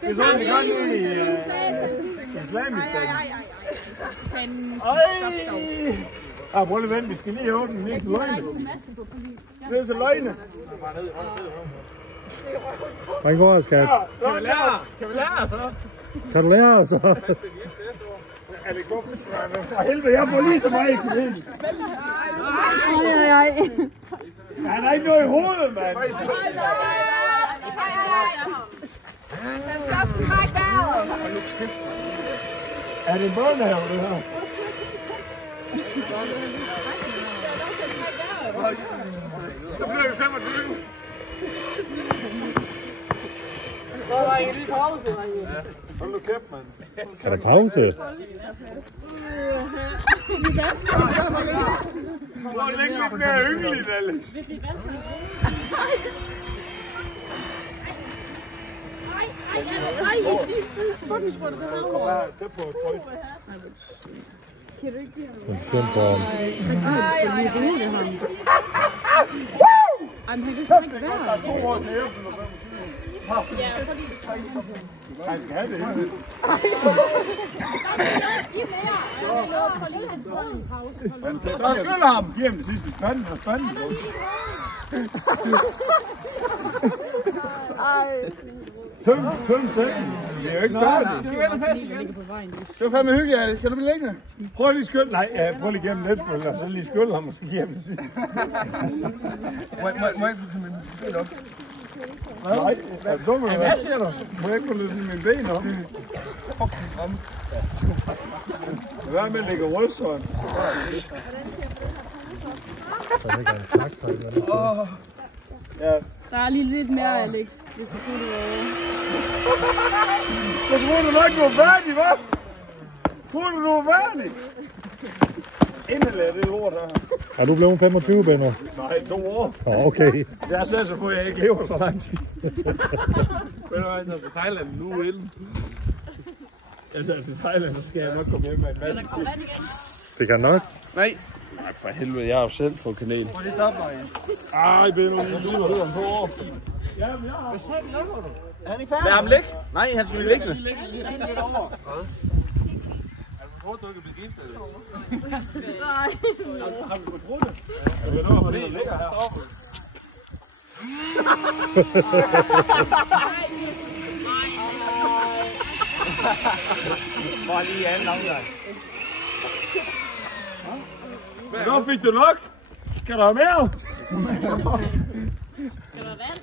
Det er sådan, det gør nede i islamisk. Ej, prøv lige vent, vi skal lige åbne den ned til løgne. Ned til løgne. Hvordan går det, skat? Kan vi lære så? Kan du lære så? Er det godt? For helvede, jeg får lige så meget i kommunen. Ej. Han har ikke noget i hovedet, mand. Den skal også kunne trække vejret. Er det en børnehave, det her? Så bliver vi 25. Der er en lille pause. Hold nu kæft, mand. Er der pause? Hvor er det ikke lidt mere hyggeligt, Alex? En kæmpe Han kan ikke trække vejret. 2 år til hjælpen. Han skal have det hele. Så skyld ham! Giv ham det sidste spand. Hvad fanden? Tøm sækken. Det er jo ikke færdigt. Det var fandme hyggeligt, Alex. Kan du blive liggende? Prøv lige skyld. Nej, prøv lige gennem lidt, og så lige skyld ham og så giv ham det sidste. Må jeg ikke få min ben op? Nej, hvad siger du? Må jeg ikke få løsne mine ben op? Hvad med at lægge rødsøjen? Der er lige lidt mere, Alex. Det kan du Jeg troede du nok, du var færdig, hva'? Troede du var færdig? Indelag det lort her. Er du blevet 25, Benno? Nej, 2 år. Okay. Jeg sagde så på, at jeg ikke lever så lang tid. Ved du hvad, når til Thailand nu inden? Altså til Thailand, så skal jeg nok komme hjem med en masse. Det kan nok. Nej. Nej, for helvede, jeg har jo selv fået kanel. Prøv lige stoppe mig igen. Ej, Benno, du bliver ved om 2 år. Jamen, jeg har... Hvad sagde du, laver du? Er han ikke færdig? Lad ham ligge. Nej, han skal blive liggende. Lige lidt over. Tror du ikke blive gift, eller? Nej. Har vi fortrudt det? Jeg ved nok, hvor det ligger her. Bare lige anden omgang. Nå, fik du nok? Skal der have mere? Skal der vand?